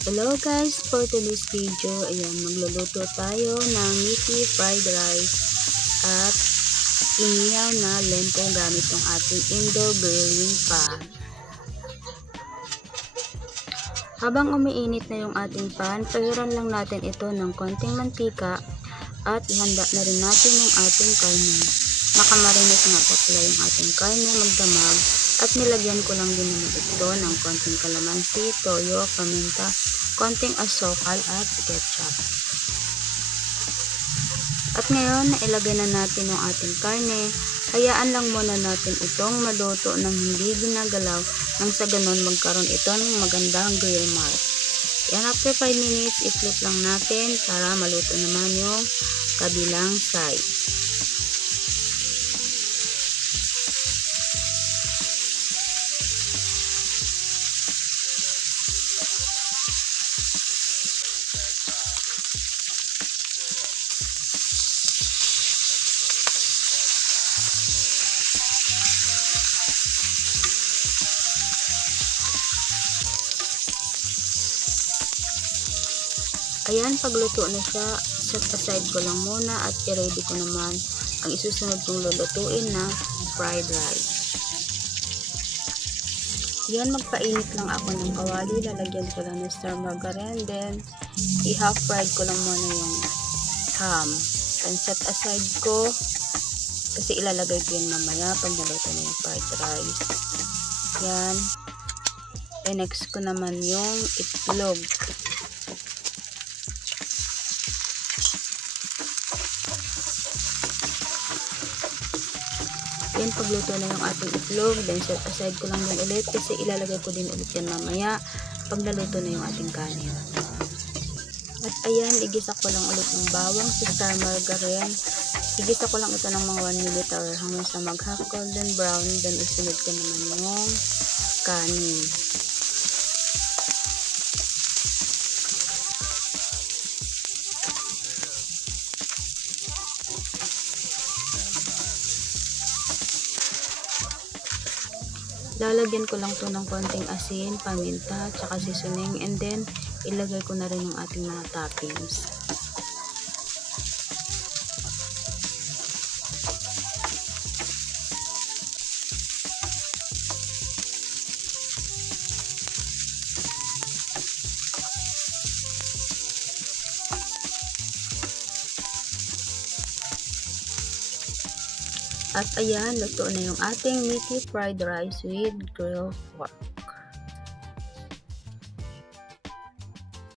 Hello guys, for today's video, ayan, magluluto tayo ng meaty fried rice at inihaw na lento gamit ng ating indoor grilling pan. Habang umiinit na yung ating pan, pahiran lang natin ito ng konting mantika at ihanda na rin natin yung ating karne. Nakamarinate nga po pala yung ating karne, magdamag. At nilagyan ko lang din naman ito ng konting kalamansi, toyo, paminta, konting asukal at ketchup. At ngayon, ilagay na natin yung ating karne. Hayaan lang muna natin itong maluto ng hindi ginagalaw nang sa ganon magkaroon ito ng magandang grill mark. Yan, after 5 minutes, i-flip lang natin para maluto naman yung kabilang side. Ayan, pagluto na siya, set aside ko lang muna at i-ready ko naman ang isusunod kong lulutuin na fried rice. Ayan, magpainit lang ako ng kawali, lalagyan ko lang ng star margarine, then i-half fried ko lang muna yung ham. And set aside ko kasi ilalagay ko yun mamaya pag naluto na yung fried rice. Ayan, and next ko naman yung itlog. Yan, pagluto na yung ating itlog, then set aside ko lang din ulit kasi ilalagay ko din ulit yan mamaya pag naluto na yung ating kanin. At ayan, igisa ko lang ulit ng bawang sa star margarine. Igisa ko lang ito ng mga 1 minute or hanggang sa mag half golden brown, then isunod ko naman yung kanin. Lalagyan ko lang to ng konting asin, paminta, tsaka seasoning, and then ilagay ko na rin yung ating mga toppings. At ayan, luto na yung ating meaty fried rice with grilled pork.